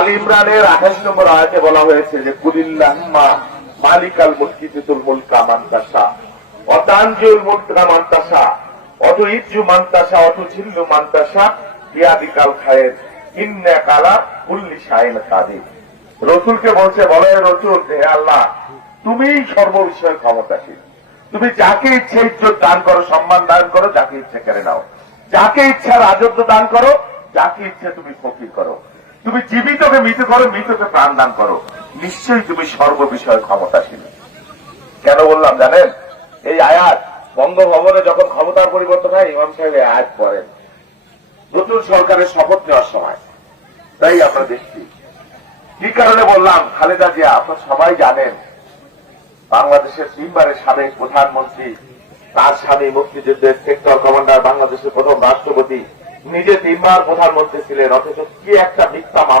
আল ইমরানের 28 নম্বর আয়াতে বলা হয়েছে যে কুলিল্লাহুম্মা মালিকাল মুলকি তুতুল মুলকা মান তাশা ওয়া তানজিউল মুলকা মান তাশা ওয়া তুইজ্জু মান তাশা ওয়া তুযিল্লু মান তাশা বিয়াদিকাল খায়র ইন্নাকা আলা কুল্লি শাইইন কাদির। রাসূলকে বলছে, বলে রাসূল, হে আল্লাহ, তুমিই সর্ববিষয়ে ক্ষমতাশীল। তুমি যাকে ইচ্ছে ইজ্জত দান করো, সম্মান দান করো, যাকে ইচ্ছে কেড়ে নাও, যাকে ইচ্ছা রাজত্ব দান করো, যাকে ইচ্ছে তুমি ফকির করো, তুমি জীবিতকে মৃত করো, মৃতকে প্রাণ দান করো, নিশ্চয়ই তুমি সর্ববিষয়ে ক্ষমতাশীল। কেন বললাম জানেন? এই আয়াত বঙ্গভবনে যখন ক্ষমতার পরিবর্তন হয়, ইমাম সাহেব এই আয়াত পড়েন নতুন সরকারের শপথ নেওয়ার সময়। তাই আমরা দেখছি। কি কারণে বললাম? খালেদা জিয়া, আপনারা সবাই জানেন, বাংলাদেশের 3 বারের সাবেক প্রধানমন্ত্রী, তার স্বামী মুক্তিযুদ্ধের সেক্টর কমান্ডার, বাংলাদেশের প্রথম রাষ্ট্রপতি, নিজে 3 বার প্রধানমন্ত্রী ছিলেন, অথচ কি একটা মিথ্যা মামলা